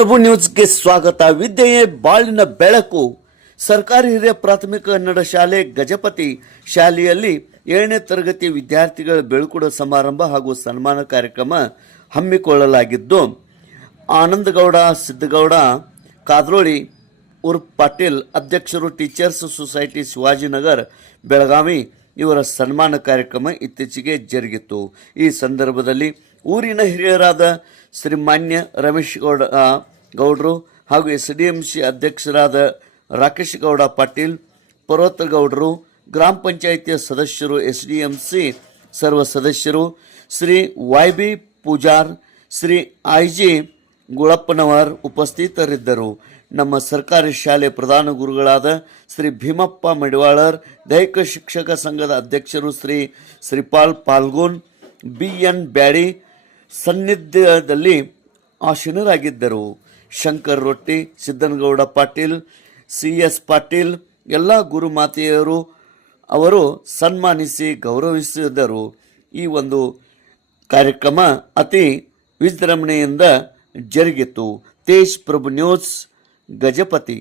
ಪ್ರಭು ನ್ಯೂಸ್ಗೆ ಸ್ವಾಗತ. ವಿದ್ಯೆಯೇ ಬಾಳಿನ ಬೆಳಕು. ಸರ್ಕಾರಿ ಹಿರಿಯ ಪ್ರಾಥಮಿಕ ಕನ್ನಡ ಶಾಲೆ ಗಜಪತಿ ಶಾಲೆಯಲ್ಲಿ 7ನೇ ತರಗತಿ ವಿದ್ಯಾರ್ಥಿಗಳ ಬೆಳಕುಡ ಸಮಾರಂಭ ಹಾಗೂ ಸನ್ಮಾನ ಕಾರ್ಯಕ್ರಮ ಹಮ್ಮಿಕೊಳ್ಳಲಾಗಿದ್ದು, ಆನಂದಗೌಡ ಸಿದ್ದಗೌಡ ಕಾದ್ರೋಳಿ ಉರ್ಫ್ ಪಾಟೀಲ್ ಅಧ್ಯಕ್ಷರು, ಟೀಚರ್ಸ್ ಸೊಸೈಟಿ ಶಿವಾಜಿನಗರ್ ಬೆಳಗಾವಿ ಇವರ ಸನ್ಮಾನ ಕಾರ್ಯಕ್ರಮ ಇತ್ತೀಚೆಗೆ ಜರುಗಿತು. ಈ ಸಂದರ್ಭದಲ್ಲಿ ಊರಿನ ಹಿರಿಯರಾದ ಶ್ರೀಮಾನ್ಯ ರಮೇಶ್ ಗೌಡರು ಹಾಗೂ SDMC ಅಧ್ಯಕ್ಷರಾದ ರಾಕೇಶ್ ಗೌಡ ಪಾಟೀಲ್, ಪರ್ವತ ಗೌಡರು, ಗ್ರಾಮ ಪಂಚಾಯಿತಿಯ ಸದಸ್ಯರು, SDMC ಸರ್ವ ಸದಸ್ಯರು, ಶ್ರೀ YB ಪೂಜಾರ್, ಶ್ರೀ IG ಗುಳಪ್ಪನವರ್ ಉಪಸ್ಥಿತರಿದ್ದರು. ನಮ್ಮ ಸರ್ಕಾರಿ ಶಾಲೆ ಪ್ರಧಾನ ಗುರುಗಳಾದ ಶ್ರೀ ಭೀಮಪ್ಪ ಮಡಿವಾಳರ್, ದೈಹಿಕ ಶಿಕ್ಷಕ ಸಂಘದ ಅಧ್ಯಕ್ಷರು ಶ್ರೀ ಶ್ರೀಪಾಲ್ ಪಾಲ್ಗೋನ್, BN ಬ್ಯಾಡಿ ಸನ್ನಿಧ್ಯದಲ್ಲಿ ಆಸೀನರಾಗಿದ್ದರು. ಶಂಕರ್ ರೊಟ್ಟಿ, ಸಿದ್ದನಗೌಡ ಪಾಟೀಲ್, CS ಪಾಟೀಲ್ ಎಲ್ಲ ಗುರುಮಾತೆಯರು ಅವರು ಸನ್ಮಾನಿಸಿ ಗೌರವಿಸಿದರು. ಈ ಒಂದು ಕಾರ್ಯಕ್ರಮ ಅತಿ ವಿಜೃಂಭಣೆಯಿಂದ ಜರುಗಿತು. ತೇಜ್ ಪ್ರಭು ನ್ಯೂಸ್, ಗಜಪತಿ.